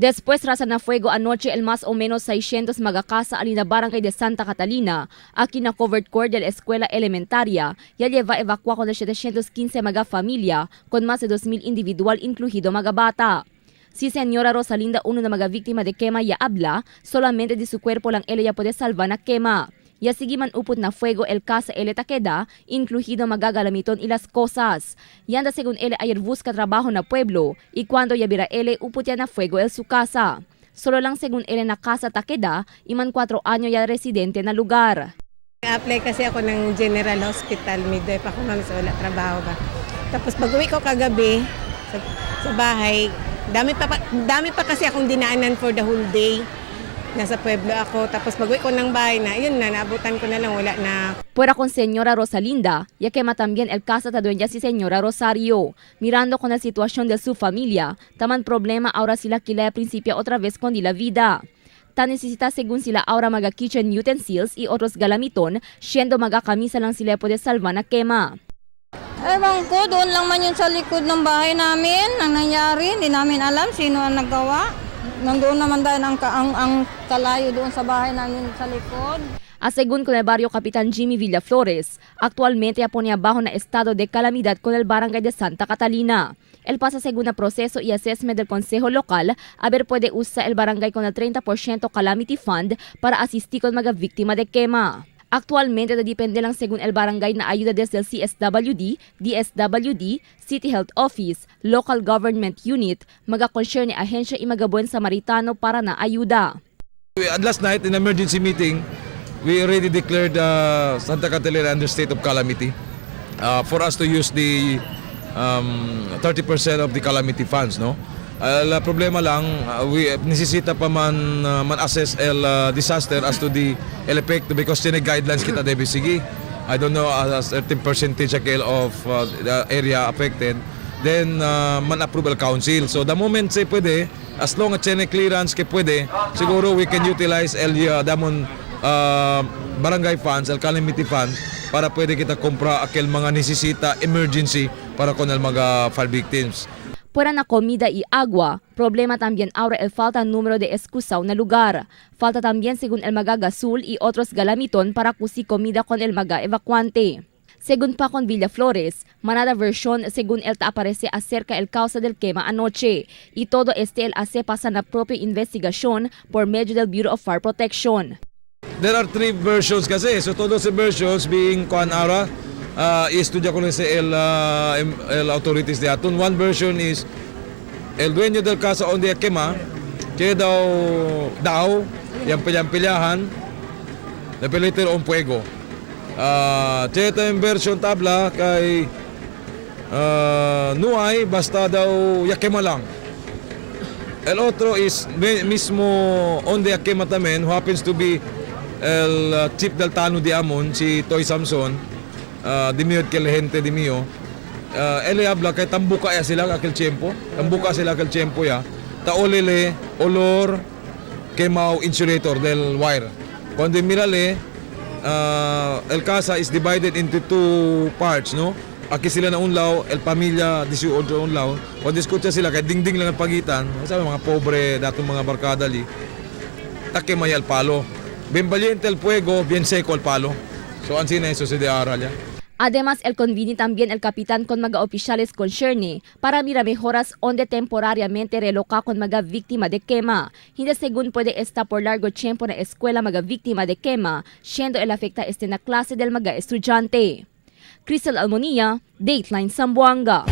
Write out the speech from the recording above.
Después raza na fuego anoche el más o menos 600 magakasa alina barangay de Santa Catalina, aquí na covered core de la escuela elementaria, ya lleva evacua con 715 magafamilia, con más de 2,000 individual incluido magabata. Si señora Rosalinda, uno na magavíctima de quema ya habla, solamente de su cuerpo lang ella ya puede salvar na quema. Ya sige man upot na fuego el casa ele Takeda, incluido magagalamiton y las cosas. Yanda según ele ayer busca trabajo na pueblo, y cuando ya bira ele upot ya na fuego el su casa. Solo lang según ele na casa Takeda, iman 4 anyo ya residente na lugar. Apply kasi ako ng General Hospital, midwife ako ma'am, so wala trabaho ba. Tapos pag-uwi ko kagabi sa bahay, dami pa kasi akong dinaanan for the whole day. Nasa pueblo ako, tapos pag-uwi ko ng bahay na, yun na, naabutan ko na lang, wala na. Fuera con señora Rosalinda, ya quema también el casa ta dueña si señora Rosario. Mirando con la situación de su familia, taman problema ahora sila kilaya principio otra vez con la vida. Ta necesita según sila ahora maga kitchen utensils y otros galamiton, siendo maga kamisa lang sila puede salvar na quema. Ewan ko, doon lang man yun sa likod ng bahay namin, ang nangyari, hindi namin alam sino ang naggawa. Nandoon naman dahil ang kalayo doon sa bahay namin sa likod. Según con el barrio Capitán Jimmy Villaflores, actualmente pone abajo na estado de calamidad con el barangay de Santa Catalina. El pasa según el proceso y assessment del Consejo Local, a ver puede usar el barangay con el 30% calamity fund para asistir con mga víctima de quema. Actualmente depende lang según el barangay na ayuda desde el CSWD, DSWD, City Health Office, Local Government Unit, mga-concern ni ahensya y mga-Buen Samaritano para na ayuda. Last night in emergency meeting, we already declared Santa Catalina under state of calamity for us to use the 30% of the calamity funds, no? La problema lang, we necesita pa man assess el disaster as to the effect because sine guidelines kita debe sige. I don't know a certain percentage of the area affected, then man approval council. So the moment say pwede, as long as sine clearance ke pwede, siguro we can utilize el damon barangay funds, el calamity funds para pwede kita kumpra aquel mga necesita emergency para con el mga fall victims. Fuera na comida y agua, problema también ahora el falta número de excusado na lugar. Falta también según el magagasol y otros galamiton para kusi comida con el maga evacuante. Según pa con Villaflores, manada versión según él te aparece acerca el causa del quema anoche. Y todo el hace pasa na propia investigación por medio del Bureau of Fire Protection. There are 3 versions kasi, so todos the versions being kuan ara i-estudia ko sa el authorities de aton. One version is el dueño del casa onde quema que daw yang pilyahan na piliter on fuego. Cheta yung version tabla kay nuay basta daw yakema lang. El otro is mismo onde quema tamen who happens to be el chief del Tano de Amon, si Toy Samson, dimiod ke la gente de mio. Ele habla kay tambuka ya sila aquel tiempo. Tambuka sila aquel tiempo ya. Taolele olor quemao insulator del wire. Cuando mirale el casa is divided into 2 parts, no? Aki sila na unlaw, el pamilya 18 unlaw. Cuando escucha sila kay dingding lang ang pagitan, sabi mga pobre datong mga barkada li. Takemay al palo. Bien valiente el fuego, bien seco el palo. So ansí na eso se de aral ya. Además, el convini también el capitán con mga oficiales concerne para mira mejoras onde temporariamente reloca con mga víctima de quema. Hindi según puede estar por largo tiempo na eskwela mga víctima de quema, siendo el afecta na klase del mga estudyante. Crystal Almonía, Dateline Zamboanga.